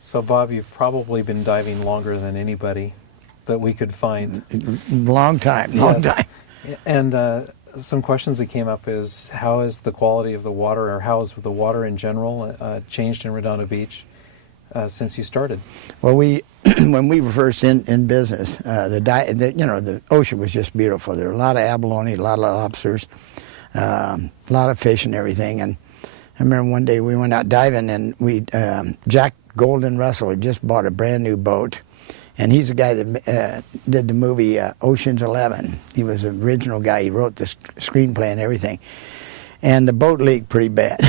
So, Bob, you've probably been diving longer than anybody that we could find. Long time. And some questions that came up is, how is the quality of the water, or how has the water in general changed in Redondo Beach since you started? Well, when we were first in business, the ocean was just beautiful. There were a lot of abalone, a lot of lobsters, a lot of fish and everything. And I remember one day we went out diving, and Jacque Golden Russell had just bought a brand new boat. And he's the guy that did the movie Ocean's 11. He was the original guy. He wrote the screenplay and everything. And the boat leaked pretty bad.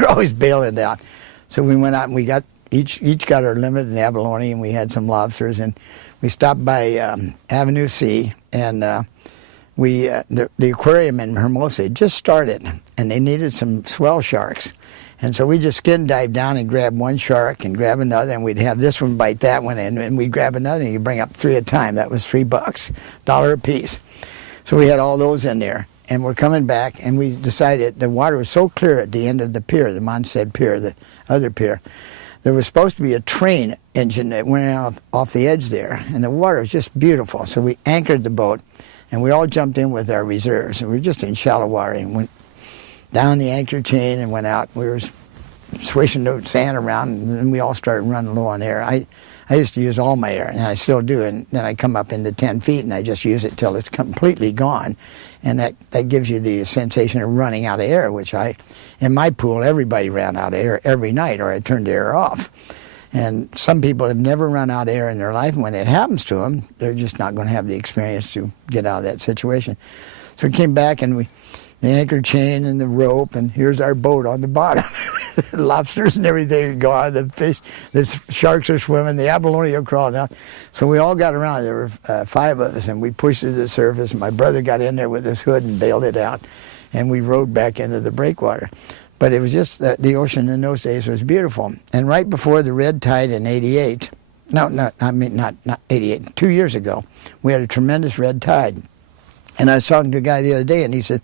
We're always bailing out. So we went out and we got each got our limit in abalone, and we had some lobsters. And we stopped by Avenue C, and the aquarium in Hermosa had just started, and they needed some swell sharks. And so we just skin dive down and grab one shark and grab another, and we'd have this one bite that one, and we'd grab another, and you bring up 3 at a time. That was $3, $1 a piece. So we had all those in there, and we're coming back, and we decided the water was so clear at the end of the pier, the Monstead Pier, the other pier. There was supposed to be a train engine that went off the edge there, and the water was just beautiful. So we anchored the boat, and we all jumped in with our reserves, and we were just in shallow water, and went down the anchor chain and went out. We were swishing the sand around, and then we all started running low on air. I used to use all my air, and I still do, and then I come up into 10 feet, and I just use it till it's completely gone, and that gives you the sensation of running out of air, which in my pool, everybody ran out of air every night, or I turned the air off. And some people have never run out of air in their life, and when it happens to them, they're just not going to have the experience to get out of that situation. So we came back, and the anchor chain and the rope, and here's our boat on the bottom. Lobsters and everything go on, the fish, the sharks are swimming, the abalone are crawling out. So we all got around. There were 5 of us, and we pushed to the surface, and my brother got in there with his hood and bailed it out, and we rode back into the breakwater. But it was just the ocean in those days was beautiful. And right before the red tide in 88, not 88, 2 years ago, we had a tremendous red tide. And I was talking to a guy the other day, and he said,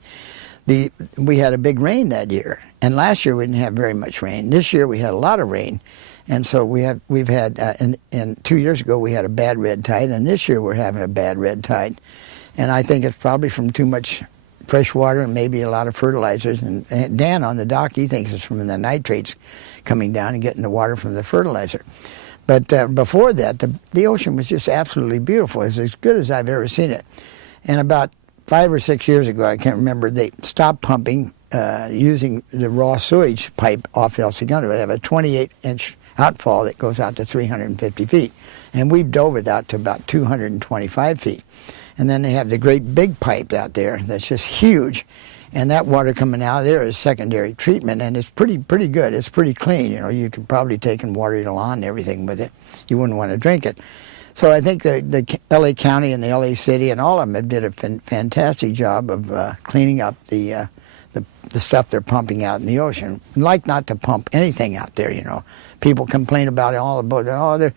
we had a big rain that year, and last year we didn't have very much rain. This year we had a lot of rain, and so we've had and 2 years ago we had a bad red tide, and this year we're having a bad red tide, and I think it's probably from too much fresh water and maybe a lot of fertilizers. And Dan on the dock, he thinks it's from the nitrates coming down and getting the water from the fertilizer. But before that, the ocean was just absolutely beautiful. It was as good as I've ever seen it. And about 5 or 6 years ago, I can't remember, they stopped pumping using the raw sewage pipe off El Segundo. They have a 28-inch outfall that goes out to 350 feet. And we've dove it out to about 225 feet. And then they have the great big pipe out there that's just huge. And that water coming out of there is secondary treatment, and it's pretty good. It's pretty clean. You know, you could probably take and water your lawn and everything with it. You wouldn't want to drink it. So I think the L.A. County and the L.A. City and all of them did a fantastic job of cleaning up the stuff they're pumping out in the ocean. Like not to pump anything out there, you know. People complain about it all about, the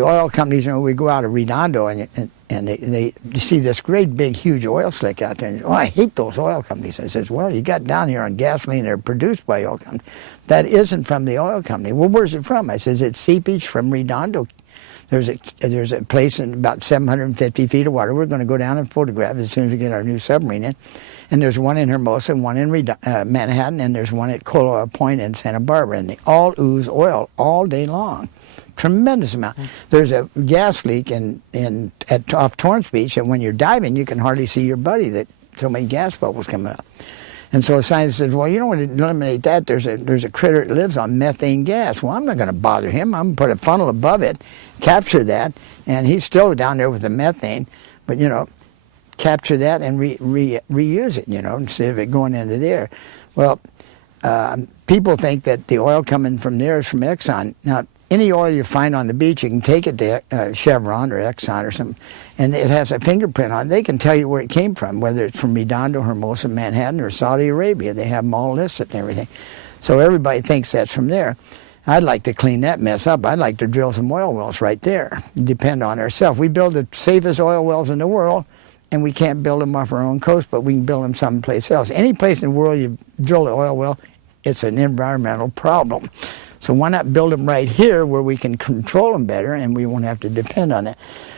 oil companies, you know, we go out of Redondo and they see this great big huge oil slick out there, and I hate those oil companies. I says, well, you got down here on gasoline that are produced by oil companies. That isn't from the oil company. Well, where's it from? I says, it's seepage from Redondo. There's a place in about 750 feet of water. We're going to go down and photograph as soon as we get our new submarine in. And there's one in Hermosa, one in Manhattan, and there's one at Cola Point in Santa Barbara. And they all ooze oil all day long. Tremendous amount. There's a gas leak off Torrance Beach, and when you're diving, you can hardly see your buddy. That so many gas bubbles coming up. And so a scientist says, well, you don't want to eliminate that. There's a critter that lives on methane gas. Well, I'm not going to bother him. I'm going to put a funnel above it, capture that, and he's still down there with the methane. But, you know, capture that and reuse it, you know, instead of it going into there. Well, people think that the oil coming from there is from Exxon. Now, any oil you find on the beach, you can take it to Chevron or Exxon or something, and it has a fingerprint on it. They can tell you where it came from, whether it's from Redondo, Hermosa, Manhattan, or Saudi Arabia. They have them all listed and everything. So everybody thinks that's from there. I'd like to clean that mess up. I'd like to drill some oil wells right there. Depend on ourselves. We build the safest oil wells in the world, and we can't build them off our own coast, but we can build them someplace else. Any place in the world you drill an oil well, it's an environmental problem. So why not build them right here where we can control them better and we won't have to depend on it.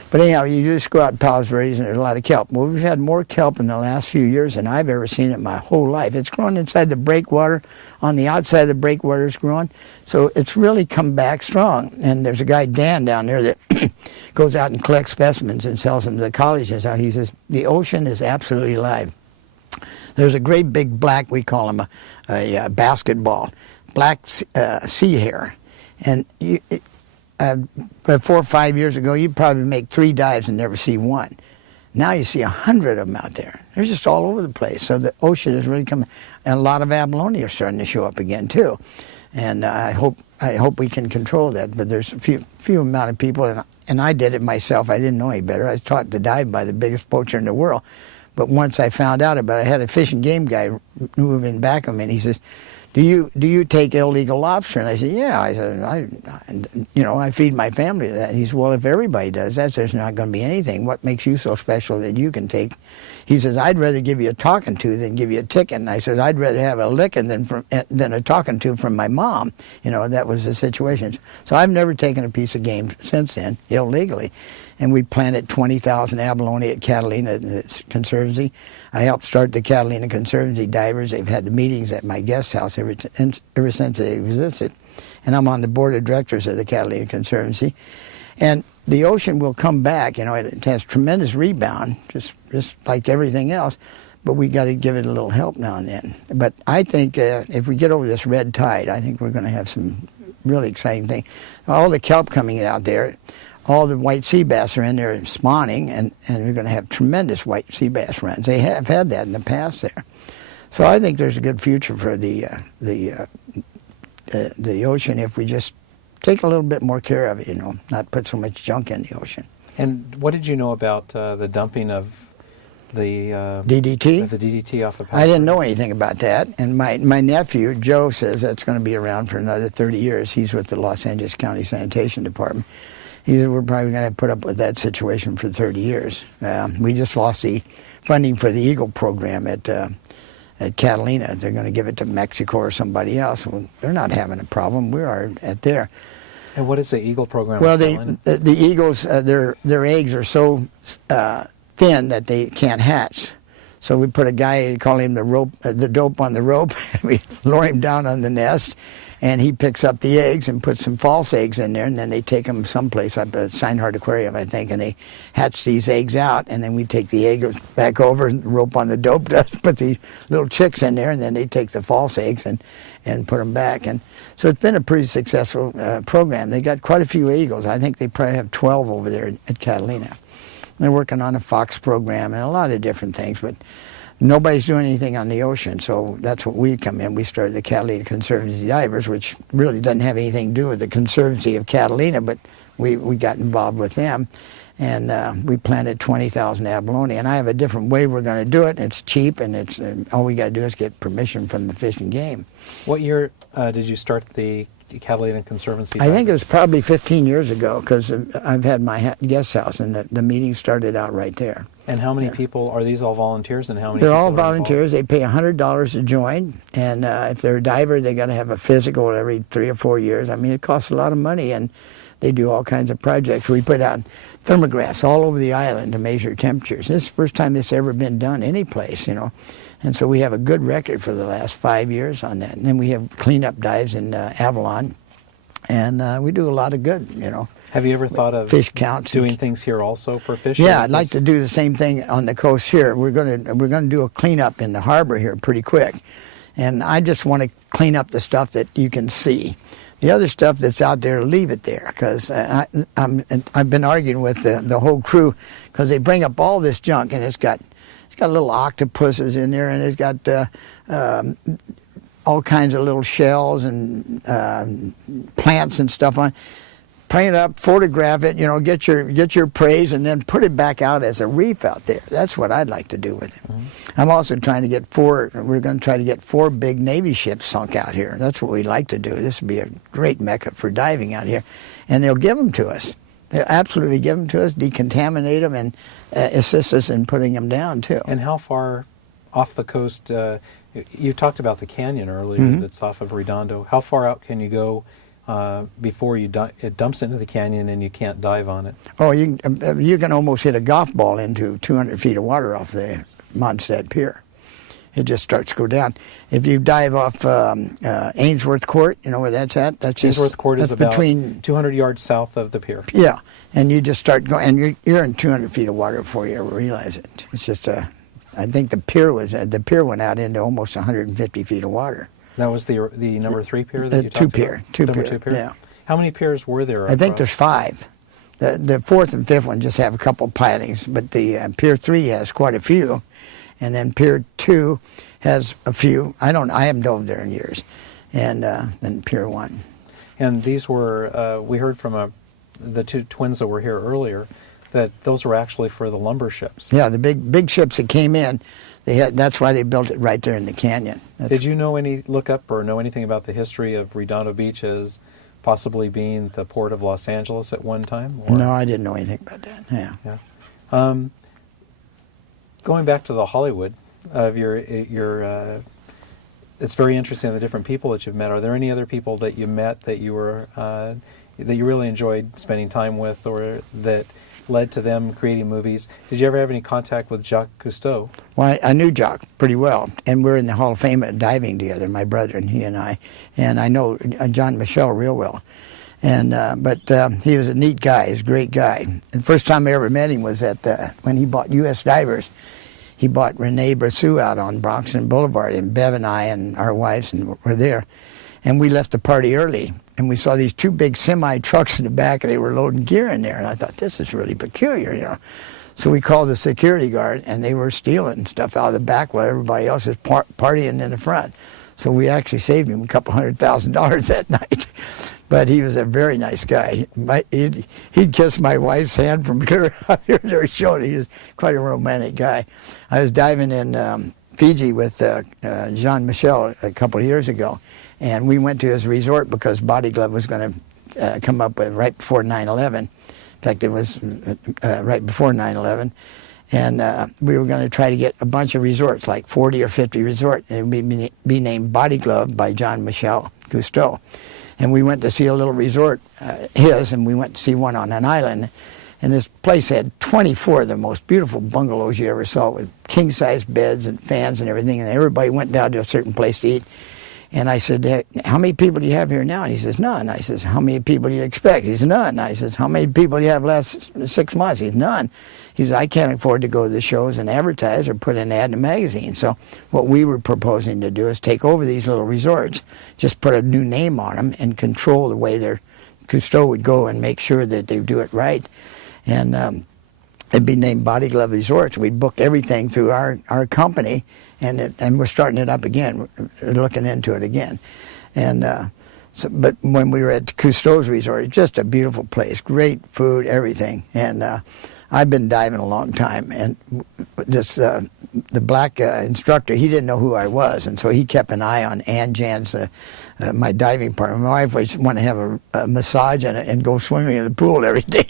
But anyhow, you just go out to Palos Verdes and there's a lot of kelp. Well, we've had more kelp in the last few years than I've ever seen it my whole life. It's growing inside the breakwater. On the outside of the breakwater it's growing. So it's really come back strong. And there's a guy, Dan, down there that goes out and collects specimens and sells them to the colleges. He says, the ocean is absolutely alive. There's a great big black, we call him a basketball, black sea hare. And 4 or 5 years ago, you'd probably make 3 dives and never see one. Now you see 100 of them out there. They're just all over the place. So the ocean is really coming. And a lot of abalone are starting to show up again, too. And I hope we can control that. But there's a few amount of people, and I did it myself. I didn't know any better. I was taught to dive by the biggest poacher in the world. But once I found out about it, I had a fish and game guy moving back of me, and he says, do you take illegal lobster? And I said, yeah. I said, I feed my family that. He said, well, if everybody does that, there's not going to be anything. What makes you so special that you can take? He says, I'd rather give you a talking to than give you a ticket. And I said, I'd rather have a licking than a talking to from my mom. That was the situation. So I've never taken a piece of game since then, illegally. And we planted 20,000 abalone at Catalina, the Conservancy. I helped start the Catalina Conservancy divers. They've had the meetings at my guest house ever since they existed. And I'm on the board of directors of the Catalina Conservancy. And the ocean will come back. It has tremendous rebound, just like everything else. But we got to give it a little help now and then. But I think if we get over this red tide, I think we're going to have some really exciting things. All the kelp coming out there, all the white sea bass are in there spawning, and we're going to have tremendous white sea bass runs. They have had that in the past there. So I think there's a good future for the ocean if we just take a little bit more care of it, not put so much junk in the ocean. And what did you know about the dumping of the DDT? The DDT off of Palos I didn't know Verdes? anything about that. And my nephew, Joe, says that's going to be around for another 30 years. He's with the Los Angeles County Sanitation Department. He said we're probably going to put up with that situation for 30 years. We just lost the funding for the Eagle program at Catalina. They're going to give it to Mexico or somebody else. Well, they're not having a problem. We are at there. And what is the Eagle program? Well, the eagles, their eggs are so thin that they can't hatch. So we put a guy, call him the dope on the rope. We lower him down on the nest, and he picks up the eggs and puts some false eggs in there, and then they take them someplace up at Steinhardt Aquarium, I think, and they hatch these eggs out, and then we take the egg back over, and the rope on the dope does put the little chicks in there, and then they take the false eggs and put them back. And so it's been a pretty successful program. They got quite a few eagles. I think they probably have 12 over there at Catalina. They're working on a fox program and a lot of different things, but nobody's doing anything on the ocean, so that's what we come in. We started the Catalina Conservancy Divers, which really doesn't have anything to do with the Conservancy of Catalina, but we got involved with them, and we planted 20,000 abalone. And I have a different way we're going to do it. It's cheap, and it's all we got to do is get permission from the Fish and Game. What year did you start the Catalina Conservancy? I think it was probably 15 years ago, because I've had my guest house, and the meeting started out right there. And how many people, are these all volunteers, and how many They're people all are volunteers. involved? They pay $100 to join, and if they're a diver, they got to have a physical every 3 or 4 years. I mean, it costs a lot of money, and they do all kinds of projects. We put out thermographs all over the island to measure temperatures. This is the first time it's ever been done any place, And so we have a good record for the last 5 years on that. And then we have cleanup dives in Avalon, and we do a lot of good, Have you ever thought of fish counts doing things here also for fish? Yeah, I'd like to do the same thing on the coast here. We're going to do a cleanup in the harbor here pretty quick, and I just want to clean up the stuff that you can see. The other stuff that's out there, leave it there, because I've been arguing with the whole crew, because they bring up all this junk, and it's got little octopuses in there, and it's got all kinds of little shells and plants and stuff on. Print it up, photograph it, get your praise, and then put it back out as a reef out there. That's what I'd like to do with it. Mm-hmm. I'm also trying to get we're going to try to get 4 big Navy ships sunk out here. That's what we'd like to do. This would be a great mecca for diving out here. And they'll give them to us. They'll absolutely give them to us, decontaminate them, and assist us in putting them down, too. And how far off the coast You talked about the canyon earlier that's off of Redondo. How far out can you go before it dumps into the canyon and you can't dive on it? Oh, you can almost hit a golf ball into 200 feet of water off the Mondstadt Pier. It just starts to go down. If you dive off Ainsworth Court, you know where that's at? That's just, Ainsworth Court is about between 200 yards south of the pier. Yeah, and you just start going, and you're in 200 feet of water before you ever realize it. It's just I think the pier went out into almost 150 feet of water. That was the number 3 pier that you talked about? Number two pier. Yeah. How many piers were there? I think there's 5. The 4th and 5th one just have a couple pilings, but the Pier 3 has quite a few, and then Pier 2 has a few. I haven't dove there in years, and then Pier 1. And these were we heard from the 2 twins that were here earlier that those were actually for the lumber ships. Yeah, the big ships that came in. That's why they built it right there in the canyon. Did you look up or know anything about the history of Redondo Beach as possibly being the port of Los Angeles at one time? Or? No, I didn't know anything about that. Yeah. Going back to the Hollywood of your it's very interesting the different people that you've met. Are there any other people that you met that you were that you really enjoyed spending time with, or that led to them creating movies? Did you ever have any contact with Jacque Cousteau? Well, I knew Jacque pretty well, and we're in the Hall of Fame at diving together, my brother and he and I. And I know John Michel real well. And but he was a neat guy. He was a great guy. The first time I ever met him was at when he bought U.S. Divers. He bought Rene Brasou out on Bronxton Boulevard, and Bev and I and our wives were there. And we left the party early, and we saw these 2 big semi-trucks in the back, and they were loading gear in there. And I thought, this is really peculiar, you know. So we called the security guard, and they were stealing stuff out of the back while everybody else was partying in the front. So we actually saved him a couple $100,000 that night. But he was a very nice guy. He'd kiss my wife's hand from clear out here to her shoulder. He was quite a romantic guy. I was diving in Fiji with Jean-Michel a couple of years ago, and we went to his resort because Body Glove was going to come up with right before 9/11. In fact, it was right before 9/11. And we were going to try to get a bunch of resorts, like 40 or 50 resorts, and it would be named Body Glove by Jean-Michel Cousteau. And we went to see a little resort, and we went to see one on an island. And this place had 24 of the most beautiful bungalows you ever saw, with king-size beds and fans and everything. And everybody went down to a certain place to eat. And I said, hey, how many people do you have here now? And he says, none. I says, how many people do you expect? He says, none. I says, how many people do you have last 6 months? He says, none. He says, I can't afford to go to the shows and advertise or put an ad in a magazine. So what we were proposing to do is take over these little resorts, just put a new name on them, and control the way their Cousteau would go and make sure that they do it right. And it'd be named Body Glove Resorts. We'd book everything through our company, and we're starting it up again. We're looking into it again. And but when we were at Cousteau's resort, it's just a beautiful place, great food, everything. And I've been diving a long time, and this the black instructor, he didn't know who I was, and so he kept an eye on Ann Jans, my diving partner. My wife would want to have a massage and go swimming in the pool every day.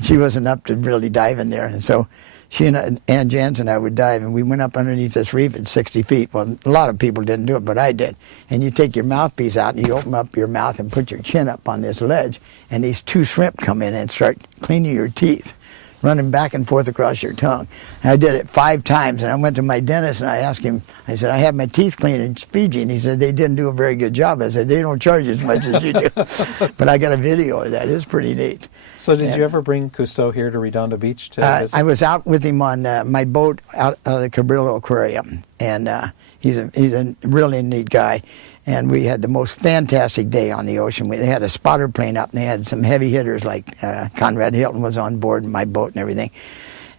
She wasn't up to really diving there, and so she and Ann Jans and I would dive, and we went up underneath this reef at 60 feet. Well, a lot of people didn't do it, but I did. And you take your mouthpiece out, and you open up your mouth and put your chin up on this ledge, and these 2 shrimp come in and start cleaning your teeth, running back and forth across your tongue. And I did it 5 times, and I went to my dentist, and I asked him, I said, I have my teeth cleaned in Fiji, and he said, they didn't do a very good job. I said, they don't charge as much as you do. But I got a video of that. It's pretty neat. So did you ever bring Cousteau here to Redondo Beach to visit? I was out with him on my boat out of the Cabrillo Aquarium, and he's a really neat guy. And we had the most fantastic day on the ocean. They had a spotter plane up, and they had some heavy hitters like Conrad Hilton was on board my boat and everything.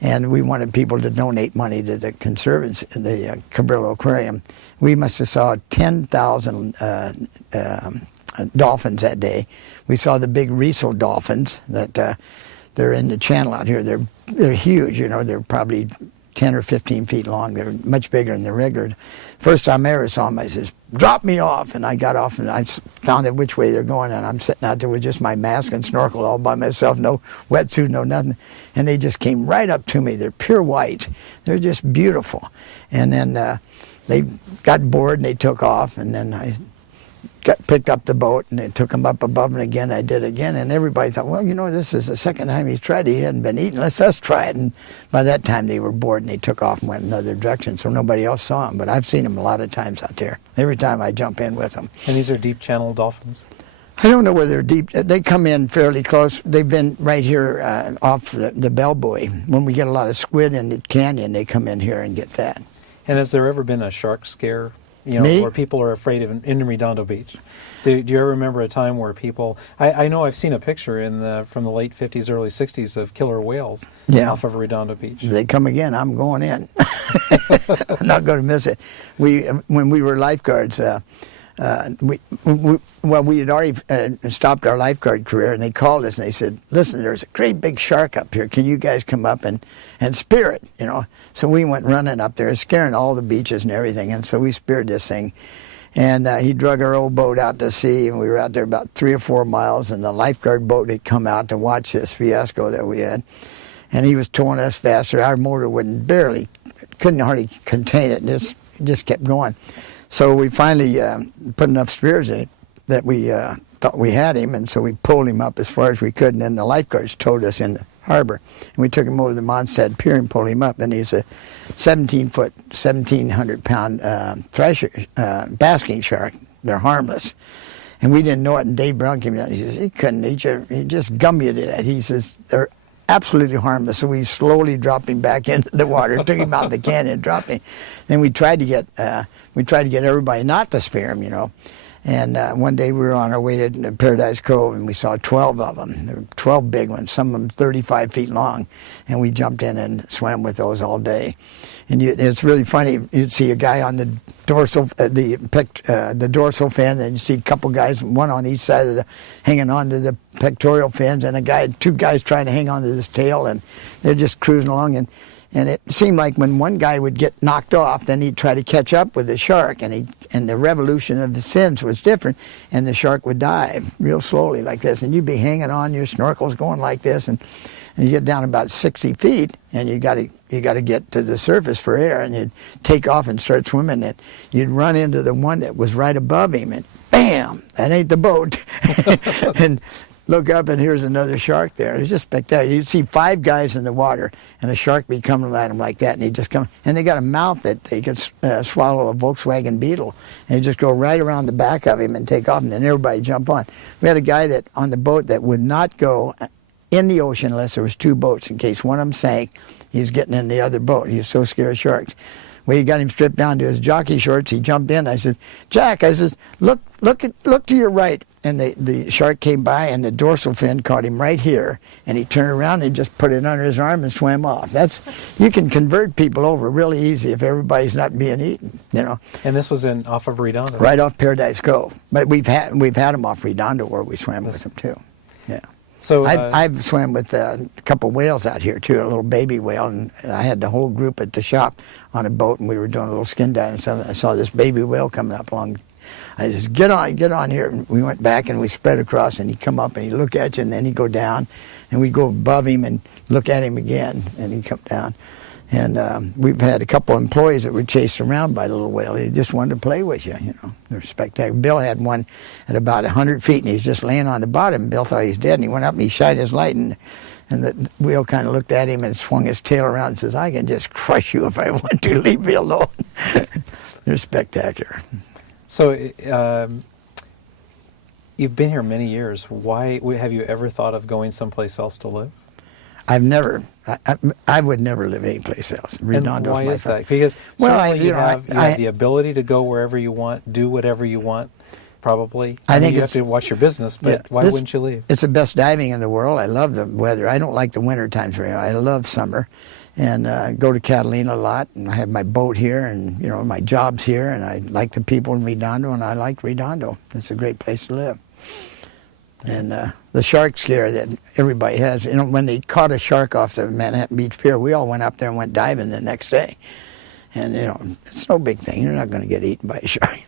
And we wanted people to donate money to the Conservancy, the Cabrillo Aquarium. We must have saw 10,000 dolphins that day. We saw the big Riesel dolphins that they're in the channel out here. They're huge, you know. They're probably 10 or 15 feet long. They're much bigger than the regular. First time I ever saw them, I says, drop me off. And I got off, and I found out which way they're going, and I'm sitting out there with just my mask and snorkel all by myself, no wetsuit, no nothing. And they just came right up to me. They're pure white. They're just beautiful. And then they got bored and they took off, and then I picked up the boat and they took them up above, and again I did again, and everybody thought, well, this is the second time he's tried it. He hadn't been eaten. Let's us try it. And by that time they were bored and they took off and went another direction, so nobody else saw them. But I've seen them a lot of times out there. Every time I jump in with them. And these are deep channel dolphins? I don't know whether they're deep. They come in fairly close. They've been right here off the Bell Buoy. When we get a lot of squid in the canyon, they come in here and get that. And has there ever been a shark scare? Me? Where people are afraid of in Redondo Beach. Do you ever remember a time where people? I know I've seen a picture from the late 50s, early 60s of killer whales off of Redondo Beach. If they come again, I'm going in. I'm not going to miss it. When we were lifeguards, we had already stopped our lifeguard career, and they called us and they said, "Listen, there's a great big shark up here. Can you guys come up and spear it?" So we went running up there, scaring all the beaches and everything, and so we speared this thing. And he drug our old boat out to sea, and we were out there about 3 or 4 miles, and the lifeguard boat had come out to watch this fiasco that we had. And he was towing us faster. Our motor couldn't hardly contain it, and it just kept going. So we finally put enough spears in it that we thought we had him, and so we pulled him up as far as we could, and then the lifeguards towed us in the harbor. And we took him over the Mondstadt Pier and pulled him up, and he's a 17-foot, 1,700-pound basking shark. They're harmless. And we didn't know it, and Dave Brown came down. He says, he couldn't eat you. He just gummed you to that. He says, they're absolutely harmless. So we slowly dropped him back into the water, took him out of the canyon, dropped him. Then we tried to get everybody not to spear him, And one day we were on our way to Paradise Cove, and we saw 12 of them. There were 12 big ones, some of them 35 feet long, and we jumped in and swam with those all day. And it's really funny. You'd see a guy on the dorsal, the dorsal fin, and you see a couple guys, one on each side hanging on to the pectoral fins, and two guys trying to hang on to this tail, and they're just cruising along. And it seemed like when one guy would get knocked off, then he'd try to catch up with the shark, and the revolution of the fins was different, and the shark would dive real slowly like this, and you'd be hanging on, your snorkel's going like this, and you get down about 60 feet, and you got to get to the surface for air, and you'd take off and start swimming it. You'd run into the one that was right above him, and bam, that ain't the boat. And look up, and here's another shark there. It's just spectacular. You'd see 5 guys in the water, and a shark be coming at them like that, and he'd just come. And they got a mouth that they could swallow a Volkswagen Beetle, and he'd just go right around the back of him and take off, and then everybody jump on. We had a guy that on the boat that would not go in the ocean unless there was 2 boats. In case one of them sank, he's getting in the other boat. He was so scared of sharks. We got him stripped down to his jockey shorts. He jumped in. I said, "Jack," I said, look to your right." And the shark came by, and the dorsal fin caught him right here. And he turned around and just put it under his arm and swam off. You can convert people over really easy if everybody's not being eaten, And this was off of Redondo? Right off Paradise Cove. But we've had them off Redondo where we swam with them too. Yeah. So I've swam with a couple whales out here too, a little baby whale, and I had the whole group at the shop on a boat, and we were doing a little skin dive and stuff. I saw this baby whale coming up along. I said, get on here. And we went back and we spread across, and he'd come up and he'd look at you, and then he'd go down, and we'd go above him and look at him again, and he'd come down. And we've had a couple of employees that were chased around by the little whale. They just wanted to play with you, They're spectacular. Bill had one at about 100 feet, and he was just laying on the bottom. Bill thought he was dead, and he went up and he shied his light, and the whale kind of looked at him and swung his tail around and says, "I can just crush you if I want to. Leave me alone." They're spectacular. So you've been here many years. Why have you ever thought of going someplace else to live? I've never. I would never live anyplace else. And why is that? Because you have the ability to go wherever you want, do whatever you want. Probably. I think you have to watch your business, but why wouldn't you leave? It's the best diving in the world. I love the weather. I don't like the winter times very much. I love summer, and go to Catalina a lot. And I have my boat here, and my job's here, and I like the people in Redondo, and I like Redondo. It's a great place to live. And the shark scare that everybody has, when they caught a shark off the Manhattan Beach Pier, we all went up there and went diving the next day. And, it's no big thing. You're not going to get eaten by a shark.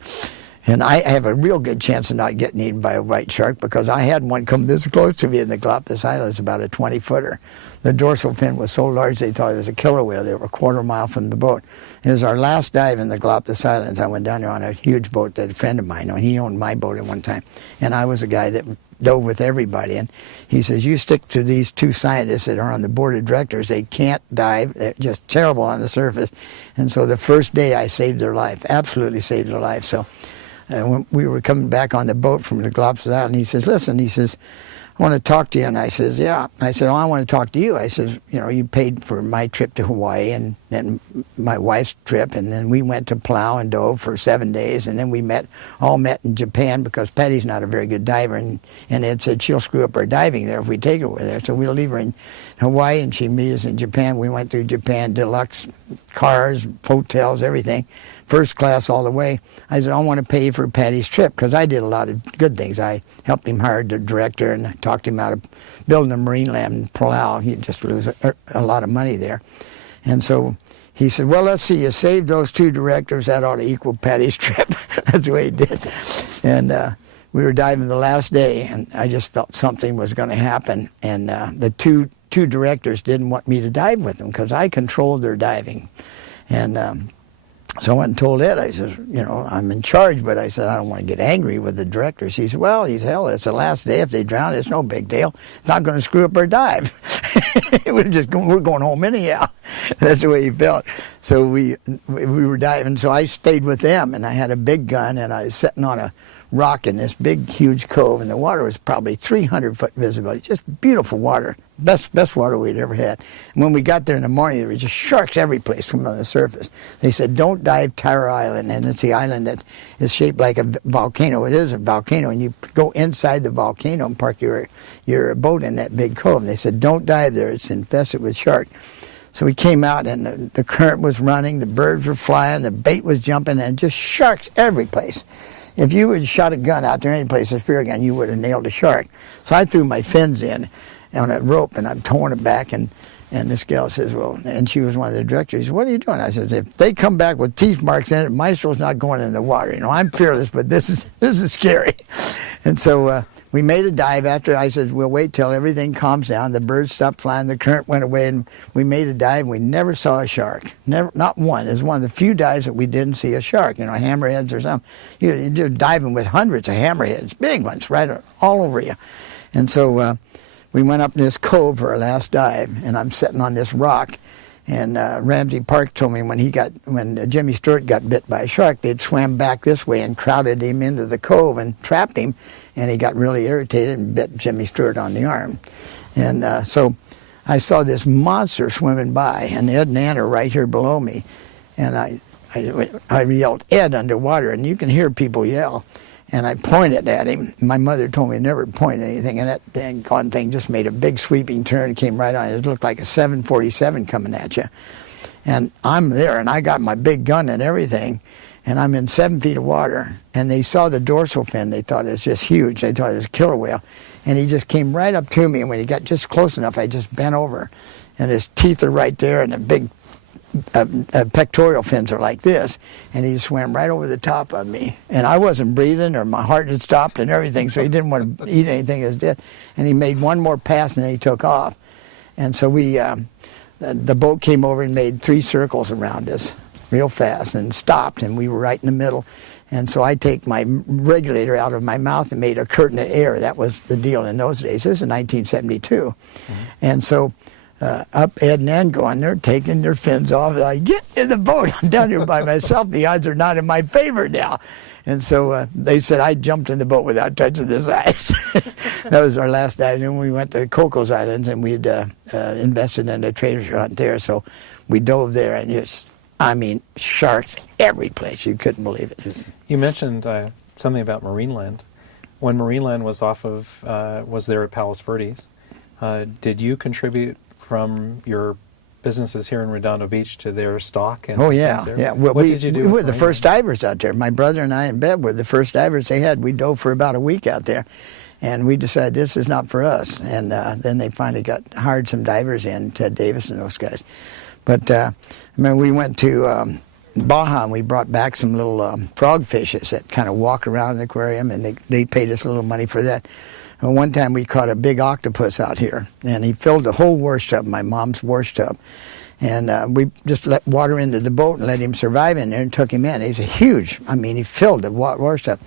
And I have a real good chance of not getting eaten by a white shark because I had one come this close to me in the Galapagos Islands, about a 20-footer. The dorsal fin was so large they thought it was a killer whale. They were a quarter mile from the boat. It was our last dive in the Galapagos Islands. I went down there on a huge boat that a friend of mine owned. He owned my boat at one time. And I was a guy that dove with everybody. And he says, you stick to these two scientists that are on the board of directors. They can't dive. They're just terrible on the surface. And so the first day I saved their life, absolutely saved their life. So when we were coming back on the boat from the Galapagos Island, he says, listen, he says, I want to talk to you. And I says, yeah. I said, oh, I want to talk to you. I says, you know, you paid for my trip to Hawaii and then my wife's trip. And then we went to Palau and dove for 7 days. And then we all met in Japan because Patty's not a very good diver. And Ed said she'll screw up our diving there if we take her with her. So we'll leave her in Hawaii and she'll meet us in Japan. We went through Japan, deluxe cars, hotels, everything. First class all the way. I said, I want to pay for Patty's trip because I did a lot of good things. I helped him hire the director and talked him out of building a marine lab in Palau. He'd just lose a lot of money there. And so he said, well, let's see, you saved those two directors. That ought to equal Patty's trip. That's the way he did. And we were diving the last day, and I just felt something was going to happen. And the two directors didn't want me to dive with them because I controlled their diving. And so I went and told Ed, I said, you know, I'm in charge, but I said, I don't want to get angry with the directors. He said, well, hell, it's the last day. If they drown, it's no big deal. It's not going to screw up our dive. we're going home anyhow. That's the way he felt. So we were diving. So I stayed with them, and I had a big gun, and I was sitting on a rock in this big, huge cove, and the water was probably 300-foot visibility. Just beautiful water. Best water we'd ever had. And when we got there in the morning, there were just sharks every place from on the surface. They said, don't dive Tara Island, and it's the island that is shaped like a volcano. It is a volcano, and you go inside the volcano and park your boat in that big cove. And they said, don't dive there. It's infested with sharks. So we came out, and the current was running, the birds were flying, the bait was jumping, and just sharks every place. If you had shot a gun out there any place, a spear gun, you would have nailed a shark. So I threw my fins in on a rope, and I'm towing it back, and this gal says, well, and she was one of the directors. She said, what are you doing? I said, if they come back with teeth marks in it, Meistrell's not going in the water. You know, I'm fearless, but this is scary. And so we made a dive after. I said, we'll wait till everything calms down. The birds stopped flying, the current went away, and we made a dive. We never saw a shark. Never, not one. It was one of the few dives that we didn't see a shark, you know, hammerheads or something. You're just diving with hundreds of hammerheads, big ones, right all over you. And so we went up in this cove for our last dive, and I'm sitting on this rock. And Ramsey Park told me when Jimmy Stewart got bit by a shark, they'd swam back this way and crowded him into the cove and trapped him, and he got really irritated and bit Jimmy Stewart on the arm. And so I saw this monster swimming by, and Ed and Ann are right here below me, and I yelled, Ed, underwater, and you can hear people yell. And I pointed at him. My mother told me never to point at anything, and that dang gone thing just made a big sweeping turn and came right on. It looked like a 747 coming at you. And I'm there, and I got my big gun and everything, and I'm in 7 feet of water. And they saw the dorsal fin. They thought it was just huge. They thought it was a killer whale. And he just came right up to me, and when he got just close enough, I just bent over. And his teeth are right there, and the big pectoral fins are like this, and he swam right over the top of me, and I wasn't breathing, or my heart had stopped and everything, so he didn't want to eat anything as dead. And he made one more pass, and then he took off. And so the boat came over and made 3 circles around us real fast and stopped, and we were right in the middle. And so I take my regulator out of my mouth and made a curtain of air. That was the deal in those days. This is in 1972. Mm-hmm. And so up Ed and Ann going, they're taking their fins off. I get in the boat. I'm down here by myself. The odds are not in my favor now. And so they said I jumped in the boat without touching the sides. That was our last dive. And we went to Cocos Islands, and we'd invested in a treasure hunt there. So we dove there, and just, I mean, sharks every place. You couldn't believe it. You mentioned something about Marineland. When Marineland was was there at Palos Verdes, did you contribute from your businesses here in Redondo Beach to their stock? And oh, yeah. Yeah. Well, what did you do? We were the first divers out there. My brother and I and Bev were the first divers they had. We dove for about a week out there, and we decided this is not for us. And then they finally hired some divers in, Ted Davis and those guys. But I mean, we went to Baja, and we brought back some little frogfishes that kind of walk around the aquarium, and they paid us a little money for that. And one time we caught a big octopus out here, and he filled the whole wash tub, my mom's wash tub. And we just let water into the boat and let him survive in there and took him in. He's a huge, he filled the wash tub.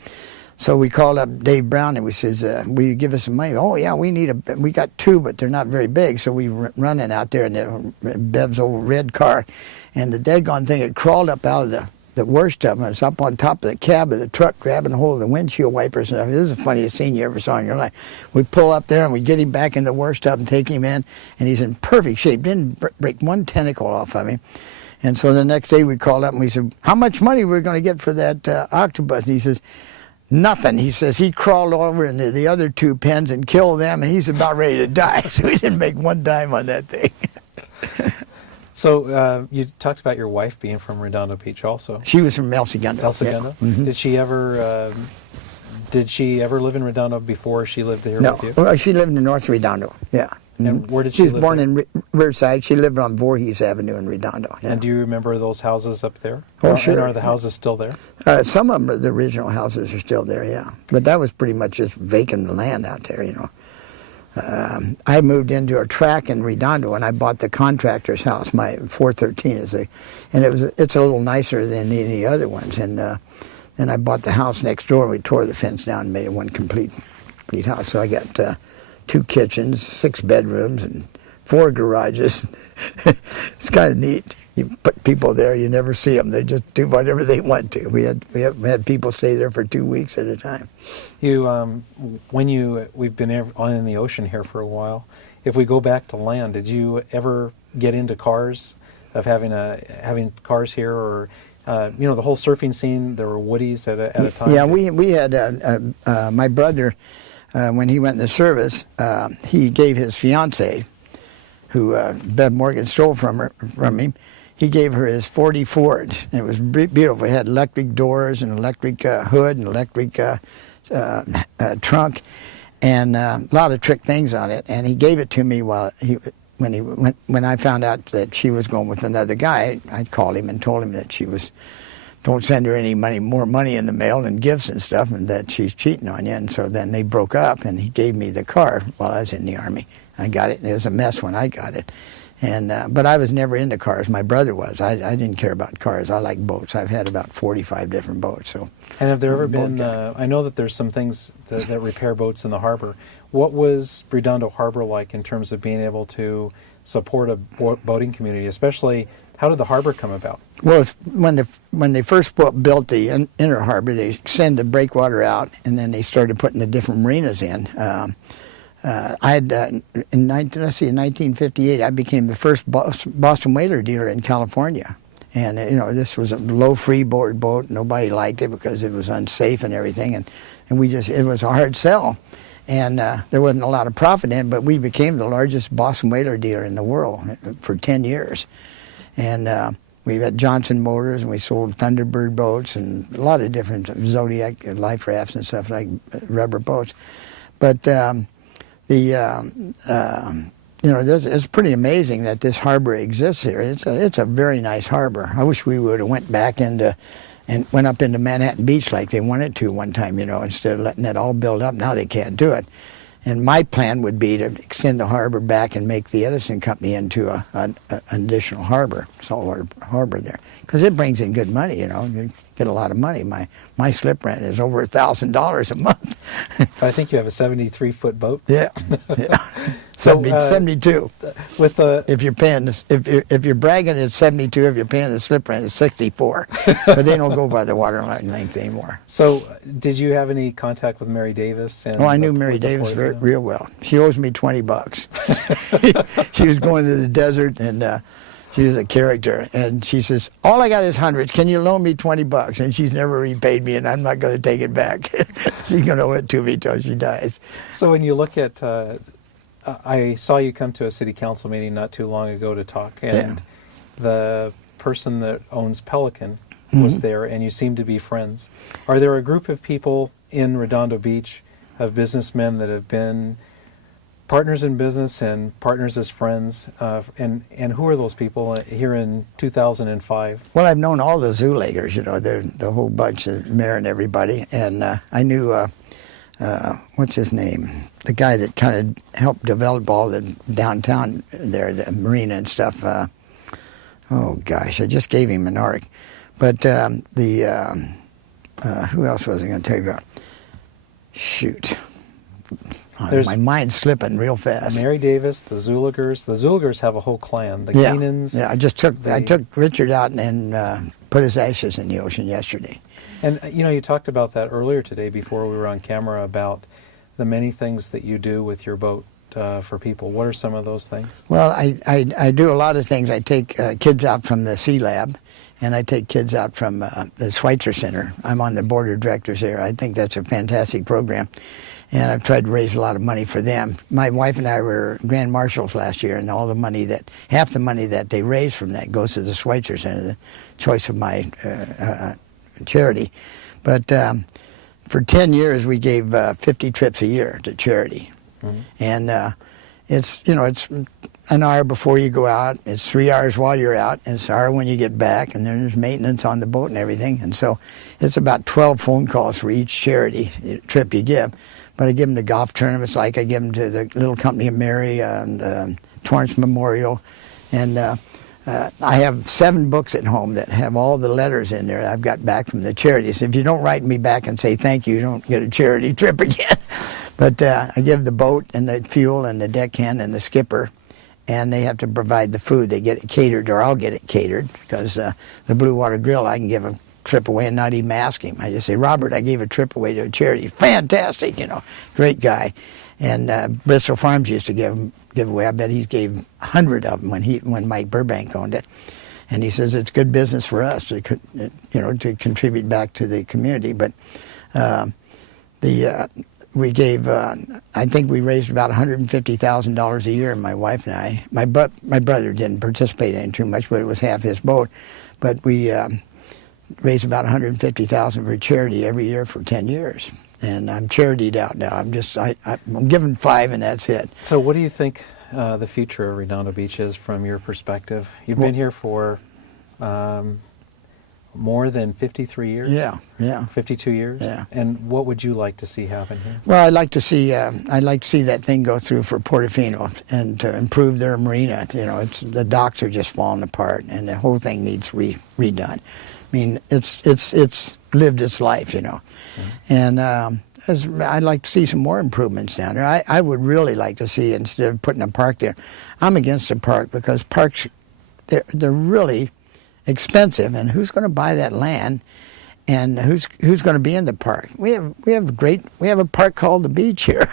So we called up Dave Brown and we says, will you give us some money? Oh, yeah, we got two, but they're not very big. So we running out there in Bev's old red car. And the daggone thing had crawled up out of the wash tub, and it's up on top of the cab of the truck grabbing a hold of the windshield wipers and stuff. This is the funniest scene you ever saw in your life. We pull up there and we get him back in the wash tub and take him in, and he's in perfect shape. Didn't break one tentacle off of him. And so the next day we called up and we said, how much money we're going to get for that octopus? And he says, nothing. He says he crawled over into the other two pens and killed them, and he's about ready to die. So we didn't make one dime on that thing. So you talked about your wife being from Redondo Beach also. She was from El Segundo. El Segundo? Yeah. Mm-hmm. Did she ever live in Redondo before she lived here No. with you? Well, she lived in North Redondo, yeah. And where did she live? She was born in Riverside. She lived on Voorhees Avenue in Redondo. Yeah. And do you remember those houses up there? Oh, sure. And are the houses still there? Some of them, the original houses are still there, yeah. But that was pretty much just vacant land out there, I moved into a track in Redondo, and I bought the contractor's house. My 413 and it's a little nicer than any other ones. And then I bought the house next door, and we tore the fence down and made it one complete house. So I got 2 kitchens, 6 bedrooms, and 4 garages. It's kind of neat. You put people there, you never see them. They just do whatever they want to. We had people stay there for 2 weeks at a time. We've been on in the ocean here for a while. If we go back to land, did you ever get into cars, of having cars here, or the whole surfing scene? There were woodies at a time. Yeah, we had my brother. When he went in the service, he gave his fiancée, who Bev Morgan stole from him, he gave her his 40 Ford. And it was beautiful. It had electric doors and electric hood and electric trunk and a lot of trick things on it. And he gave it to me when I found out that she was going with another guy. I called him and told him that don't send her any more money in the mail and gifts and stuff, and that she's cheating on you. And so then they broke up, and he gave me the car while I was in the Army. I got it. It was a mess when I got it. And but I was never into cars. My brother was. I didn't care about cars. I like boats. I've had about 45 different boats. So. And have there ever been, I know that there's some things that repair boats in the harbor. What was Redondo Harbor like in terms of being able to support a boating community, especially? How did the harbor come about? Well, when they first built the inner harbor, they extended the breakwater out, and then they started putting the different marinas in. I had in 1958, I became the first Boston whaler dealer in California, and this was a low freeboard boat. Nobody liked it because it was unsafe and everything, and it was a hard sell, and there wasn't a lot of profit in it. But we became the largest Boston whaler dealer in the world for 10 years. And we had Johnson Motors, and we sold Thunderbird boats and a lot of different Zodiac life rafts and stuff, like rubber boats. But it's pretty amazing that this harbor exists here. It's a very nice harbor. I wish we would have went back went up into Manhattan Beach like they wanted to one time, instead of letting it all build up. Now they can't do it. And my plan would be to extend the harbor back and make the Edison Company into an additional harbor, saltwater harbor there, because it brings in good money. You get a lot of money. My slip rent is over $1,000 a month. I think you have a 73-foot boat. Yeah. So 72. With the if you're paying this, if you're bragging, it's 72. If you're paying the slip rent, it's 64. But they don't go by the water length anymore. So, did you have any contact with Mary Davis? I knew Mary Davis real well. She owes me $20. She was going to the desert, and she was a character. And she says, "All I got is hundreds. Can you loan me $20?" And she's never repaid me, and I'm not going to take it back. She's going to owe it to me till she dies. So, when you look at I saw you come to a city council meeting not too long ago to talk, and the person that owns Pelican was there, and you seem to be friends. Are there a group of people in Redondo Beach, of businessmen that have been partners in business and partners as friends, and who are those people here in 2005? Well, I've known all the Zoolegers, they're the whole bunch, the mayor and everybody, and I knew, what's his name, the guy that kind of helped develop all the downtown there, the marina and stuff. Oh gosh, I just gave him an arc, but who else was I going to tell you about? Shoot. My mind's slipping real fast. Mary Davis, the Zooligers. The Zooligers have a whole clan. The Keenans. Yeah, I took Richard out and put his ashes in the ocean yesterday. And you talked about that earlier today before we were on camera about the many things that you do with your boat for people. What are some of those things? Well, I do a lot of things. I take kids out from the Sea Lab, and I take kids out from the Schweitzer Center. I'm on the board of directors there. I think that's a fantastic program. And I've tried to raise a lot of money for them. My wife and I were grand marshals last year, and half the money that they raise from that goes to the Schweitzer Center, the choice of my charity. But for 10 years, we gave 50 trips a year to charity. Mm-hmm. And it's an hour before you go out, it's 3 hours while you're out, and it's an hour when you get back, and then there's maintenance on the boat and everything. And so it's about 12 phone calls for each charity trip you give. But I give them to golf tournaments, like I give them to the Little Company of Mary, the Torrance Memorial. And I have 7 books at home that have all the letters in there I've got back from the charities. If you don't write me back and say thank you don't get a charity trip again. But I give the boat and the fuel and the deckhand and the skipper, and they have to provide the food. They get it catered, or I'll get it catered, because the Blue Water Grill, I can give a trip away and not even ask him. I just say, Robert, I gave a trip away to a charity. Fantastic, great guy. And Bristol Farms used to give away. I bet he gave 100 of them when Mike Burbank owned it. And he says it's good business for us to contribute back to the community. But we gave, I think we raised about $150,000 a year, my wife and I. My brother didn't participate in too much, but it was half his boat. But we raised about $150,000 for charity every year for 10 years. And I'm charitied out now. I'm giving 5, and that's it. So what do you think the future of Redondo Beach is from your perspective? You've been here for more than 53 years? Yeah. 52 years? Yeah. And what would you like to see happen here? Well, I'd like to see that thing go through for Portofino and to improve their marina. The docks are just falling apart, and the whole thing needs redone. I mean, it's lived its life, Mm-hmm. And I'd like to see some more improvements down there. I would really like to see, instead of putting a park there, I'm against a park, because parks, they're really expensive, and who's going to buy that land, and who's going to be in the park? We have a park called the beach here,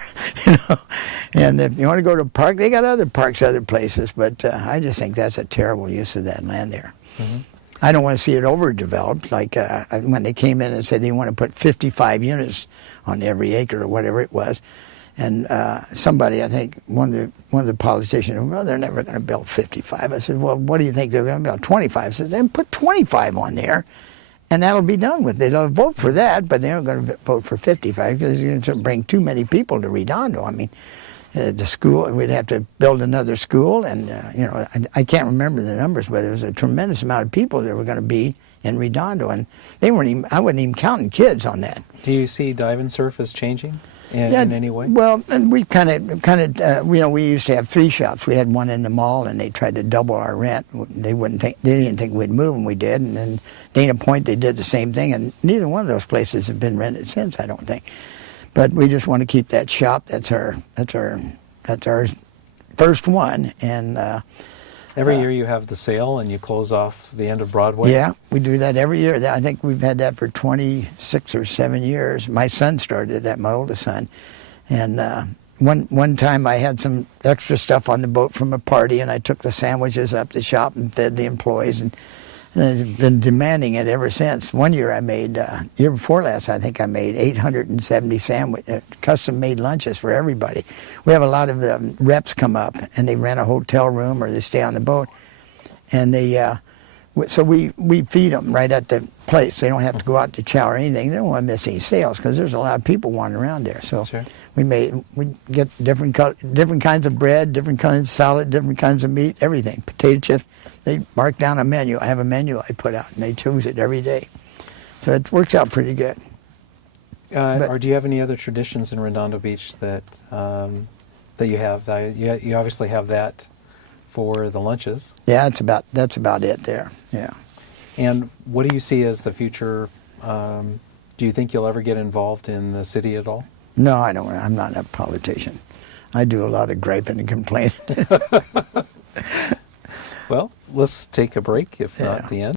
and if you want to go to a park, they got other parks other places, but I just think that's a terrible use of that land there. Mm-hmm. I don't want to see it overdeveloped, like when they came in and said they want to put 55 units on every acre or whatever it was. And somebody, I think, one of the politicians, well, they're never going to build 55. I said, well, what do you think they're going to build? 25. I said, then put 25 on there, and that'll be done with it. They'll vote for that, but they're not going to vote for 55, because it's going to bring too many people to Redondo. I mean, the school, we'd have to build another school, and I can't remember the numbers, but there was a tremendous amount of people that were going to be in Redondo, and I wasn't even counting kids on that. Do you see dive and surf as changing in any way? Well, and we kind of we used to have 3 shops. We had one in the mall, and they tried to double our rent. They didn't think we'd move, and we did. And then Dana Point, they did the same thing, and neither one of those places have been rented since, I don't think. But we just want to keep that shop. That's our first one. And every year you have the sale and you close off the end of Broadway. Yeah, we do that every year. I think we've had that for 26 or 7 years. My son started that, my oldest son. And one time I had some extra stuff on the boat from a party, and I took the sandwiches up the shop and fed the employees, and I've been demanding it ever since. One year I made, year before last, I think I made 870 custom-made lunches for everybody. We have a lot of reps come up, and they rent a hotel room or they stay on the boat, and they So we feed them right at the place. They don't have to go out to chow or anything. They don't want to miss any sales because there's a lot of people wandering around there. So Sure. we get different kinds of bread, different kinds of salad, different kinds of meat, everything. Potato chips. They mark down a menu. I have a menu I put out, and they choose it every day. So it works out pretty good. Or do you have any other traditions in Redondo Beach that you have? You obviously have that for the lunches. Yeah, that's about it there. Yeah. And what do you see as the future? Do you think you'll ever get involved in the city at all? No, I don't. I'm not a politician. I do a lot of griping and complaining. Well, let's take a break, if not the end.